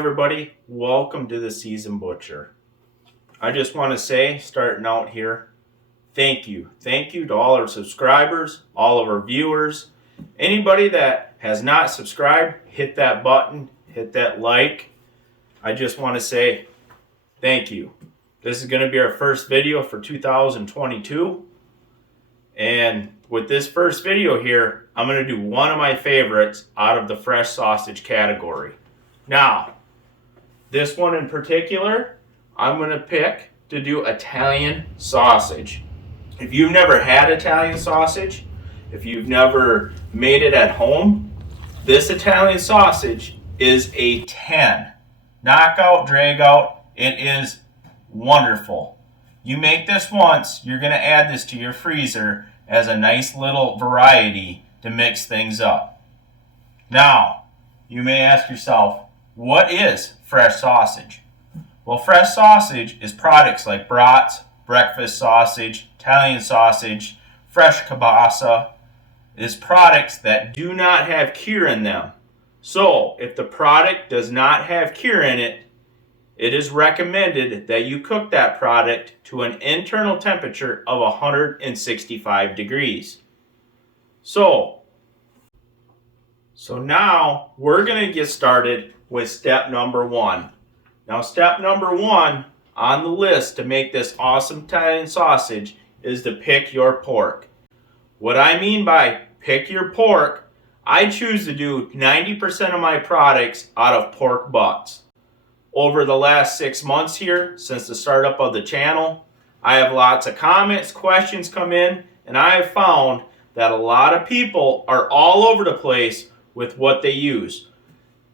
everybody, welcome to the Seasoned Butcher. I just want to say, starting out here, thank you. Thank you to all our subscribers, all of our viewers. Anybody that has not subscribed, hit that button, hit that like. I just want to say thank you. This is going to be our first video for 2022. And with this first video here, I'm going to do one of my favorites out of the fresh sausage category. Now, this one in particular, I'm going to pick to do Italian sausage. If you've never had Italian sausage, if you've never made it at home, this Italian sausage is a 10. Knockout, drag out, it is wonderful. You make this once, you're going to add this to your freezer as a nice little variety to mix things up. Now, you may ask yourself, what is fresh sausage? Well, fresh sausage is products like brats, breakfast sausage, Italian sausage, fresh kielbasa. Is products that do not have cure in them. So, if the product does not have cure in it, it is recommended that you cook that product to an internal temperature of 165 degrees. So now we're going to get started with step number one. Now, step number one on the list to make this awesome Italian sausage is to pick your pork. What I mean by pick your pork, I choose to do 90% of my products out of pork butts. Over the last 6 months here, since the startup of the channel, I have lots of comments, questions come in, and I have found that a lot of people are all over the place with what they use.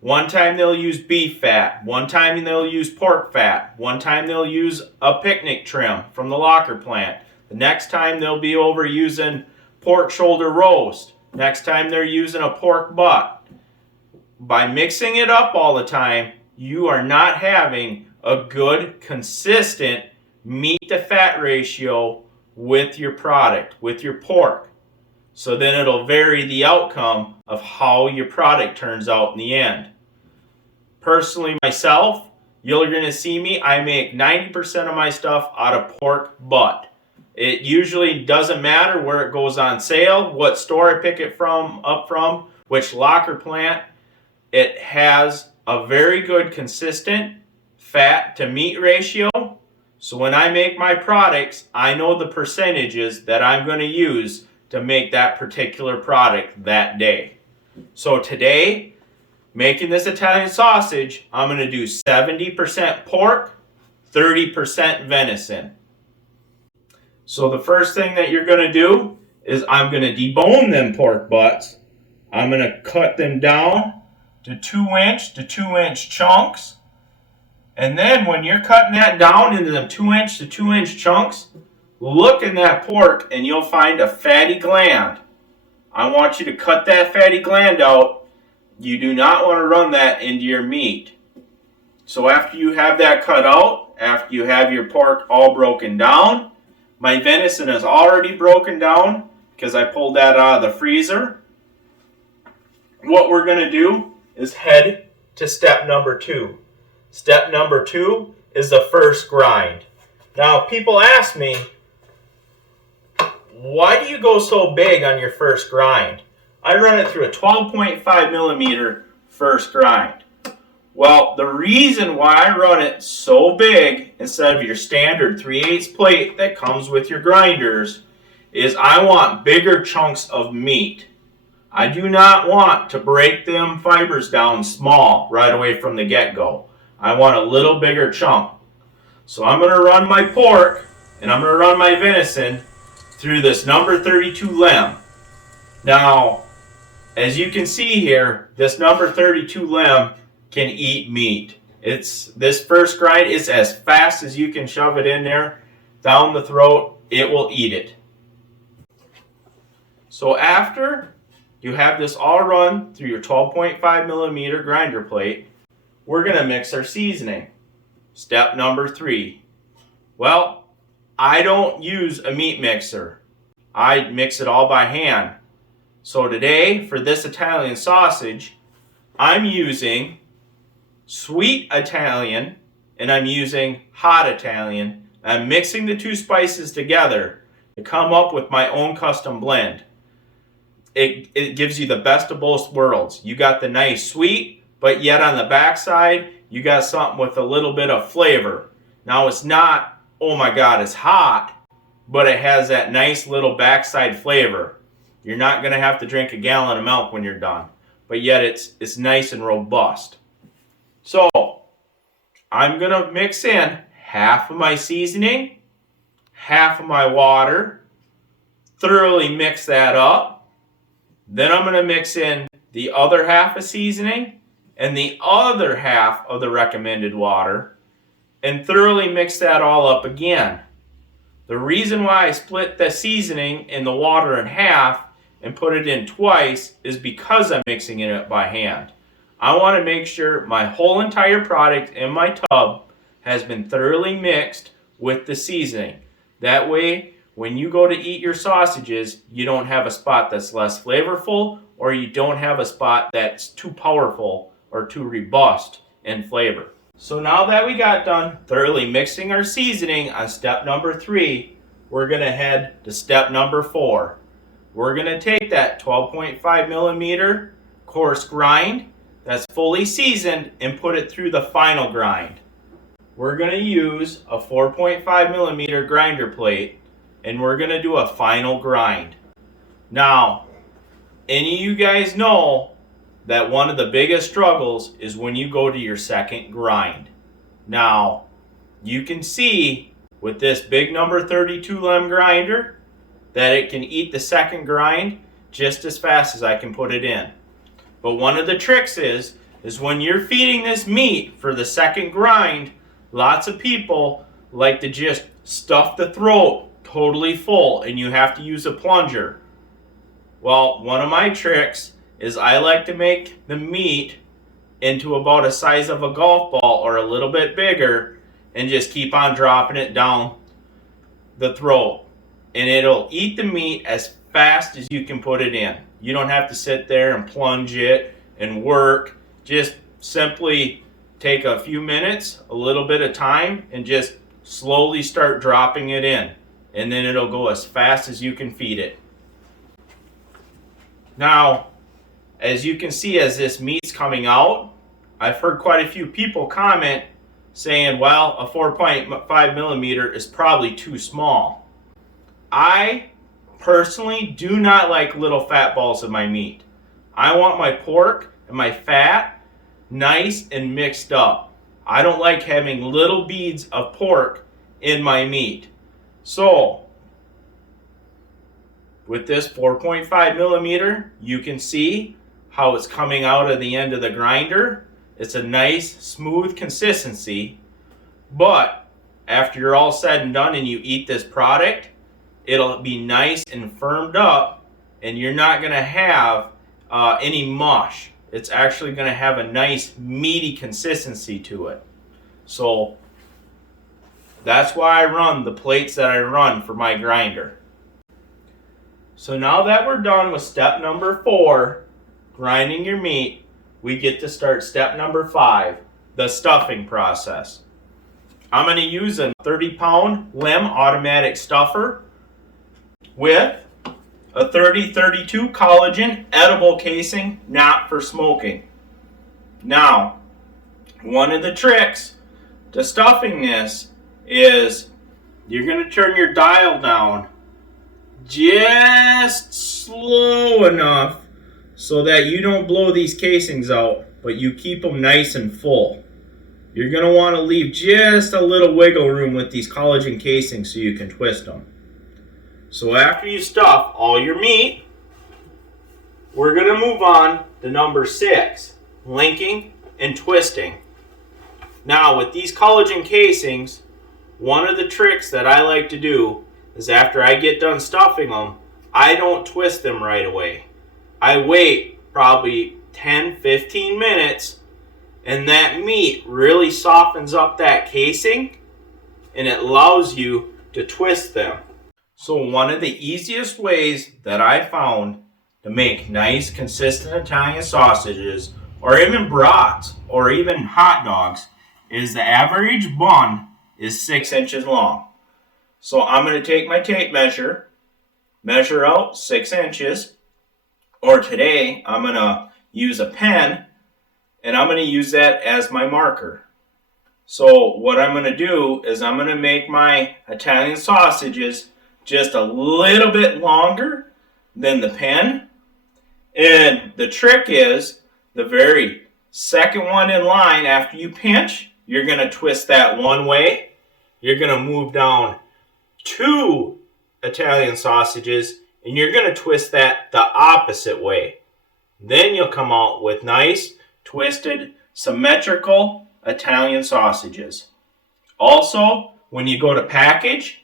One time they'll use beef fat, one time they'll use pork fat, one time they'll use a picnic trim from the locker plant. The next time they'll be over using pork shoulder roast. Next time they're using a pork butt. By mixing it up all the time, you are not having a good, consistent meat to fat ratio with your product, with your pork. So then it'll vary the outcome of how your product turns out in the end. Personally, myself, you're going to see me, I make 90% of my stuff out of pork butt. It usually doesn't matter where it goes on sale, what store I pick it up from, which locker plant. It has a very good consistent fat to meat ratio. So when I make my products, I know the percentages that I'm going to use to make that particular product that day. So today, making this Italian sausage, I'm going to do 70% pork, 30% venison. So the first thing that you're going to do is I'm going to debone them pork butts. I'm going to cut them down to 2-inch to 2-inch chunks. And then when you're cutting that down into them 2-inch to 2-inch chunks, look in that pork and you'll find a fatty gland. I want you to cut that fatty gland out. You do not want to run that into your meat. So after you have that cut out, after you have your pork all broken down, my venison is already broken down because I pulled that out of the freezer. What we're going to do is head to step number 2. Step number 2 is the first grind. Now, people ask me, why do you go so big on your first grind? I run it through a 12.5 millimeter first grind. Well, the reason why I run it so big instead of your standard 3/8 plate that comes with your grinders is I want bigger chunks of meat. I do not want to break them fibers down small right away from the get-go. I want a little bigger chunk. So I'm going to run my pork and I'm going to run my venison through this number 32 lem. Now, as you can see here, this number 32 lem can eat meat. This first grind is as fast as you can shove it in there, down the throat, it will eat it. So after you have this all run through your 12.5 millimeter grinder plate, we're going to mix our seasoning. Step number 3. Well, I don't use a meat mixer. I mix it all by hand. So today, for this Italian sausage, I'm using sweet Italian, and I'm using hot Italian. I'm mixing the two spices together to come up with my own custom blend. It gives you the best of both worlds. You got the nice sweet, but yet on the backside, you got something with a little bit of flavor. Now it's not, oh my God, it's hot, but it has that nice little backside flavor. You're not going to have to drink a gallon of milk when you're done, but yet it's nice and robust. So I'm going to mix in half of my seasoning, half of my water, thoroughly mix that up. Then I'm going to mix in the other half of seasoning and the other half of the recommended water and thoroughly mix that all up again. The reason why I split the seasoning and the water in half and put it in twice is because I'm mixing it by hand. I want to make sure my whole entire product in my tub has been thoroughly mixed with the seasoning. That way, when you go to eat your sausages, you don't have a spot that's less flavorful, or you don't have a spot that's too powerful or too robust in flavor. So now that we got done thoroughly mixing our seasoning on step number 3, we're going to head to step number 4. We're going to take that 12.5 millimeter coarse grind that's fully seasoned and put it through the final grind. We're going to use a 4.5 millimeter grinder plate, and we're going to do a final grind. Now, any of you guys know that one of the biggest struggles is when you go to your second grind. Now, you can see with this big number 32 lem grinder that it can eat the second grind just as fast as I can put it in. But one of the tricks is when you're feeding this meat for the second grind, lots of people like to just stuff the throat totally full and you have to use a plunger. Well, one of my tricks is I like to make the meat into about the size of a golf ball or a little bit bigger and just keep on dropping it down the throat. And it'll eat the meat as fast as you can put it in. You don't have to sit there and plunge it and work. Just simply take a few minutes, a little bit of time, and just slowly start dropping it in. And then it'll go as fast as you can feed it. Now, as you can see, as this meat's coming out, I've heard quite a few people comment saying, well, a 4.5 millimeter is probably too small. I personally do not like little fat balls of my meat. I want my pork and my fat nice and mixed up. I don't like having little beads of pork in my meat. So, with this 4.5 millimeter, you can see how it's coming out of the end of the grinder. It's a nice, smooth consistency. But after you're all said and done and you eat this product, it'll be nice and firmed up, and you're not going to have any mush. It's actually going to have a nice, meaty consistency to it. So that's why I run the plates that I run for my grinder. So now that we're done with step number 4, grinding your meat, we get to start step number 5, the stuffing process. I'm going to use a 30-pound Lem automatic stuffer with a 30-32 collagen edible casing, not for smoking. Now, one of the tricks to stuffing this is you're going to turn your dial down just slow enough so that you don't blow these casings out, but you keep them nice and full. You're going to want to leave just a little wiggle room with these collagen casings so you can twist them. So after you stuff all your meat, we're going to move on to number 6, linking and twisting. Now with these collagen casings, one of the tricks that I like to do is after I get done stuffing them, I don't twist them right away. I wait probably 10-15 minutes, and that meat really softens up that casing and it allows you to twist them. So one of the easiest ways that I found to make nice, consistent Italian sausages or even brats, or even hot dogs, is the average bun is 6 inches long. So I'm going to take my tape measure out 6 inches, or today I'm going to use a pen, and I'm going to use that as my marker. So what I'm going to do is I'm going to make my Italian sausages just a little bit longer than the pen. And the trick is, the very second one in line after you pinch, you're going to twist that one way. You're going to move down 2 Italian sausages, and you're going to twist that the opposite way. Then you'll come out with nice, twisted, symmetrical Italian sausages. Also, when you go to package,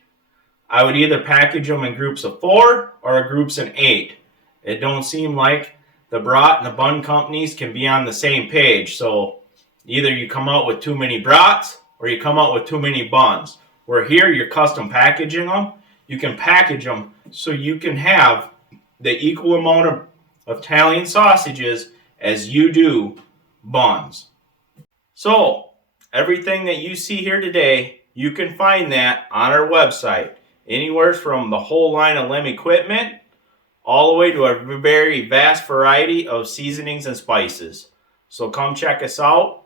I would either package them in groups of 4 or groups of 8. It don't seem like the brat and the bun companies can be on the same page. So either you come out with too many brats or you come out with too many buns. Where here you're custom packaging them, you can package them so you can have the equal amount of Italian sausages as you do buns. So everything that you see here today, you can find that on our website. Anywhere from the whole line of Lem equipment all the way to a very vast variety of seasonings and spices. So come check us out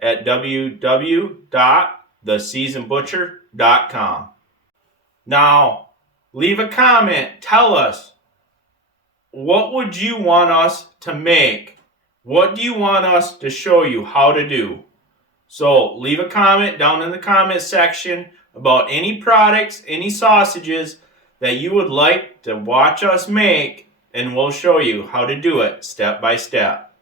at www.theseasonbutcher.com. Now, leave a comment. Tell us, what would you want us to make? What do you want us to show you how to do? So leave a comment down in the comment section about any products, any sausages that you would like to watch us make, and we'll show you how to do it step by step.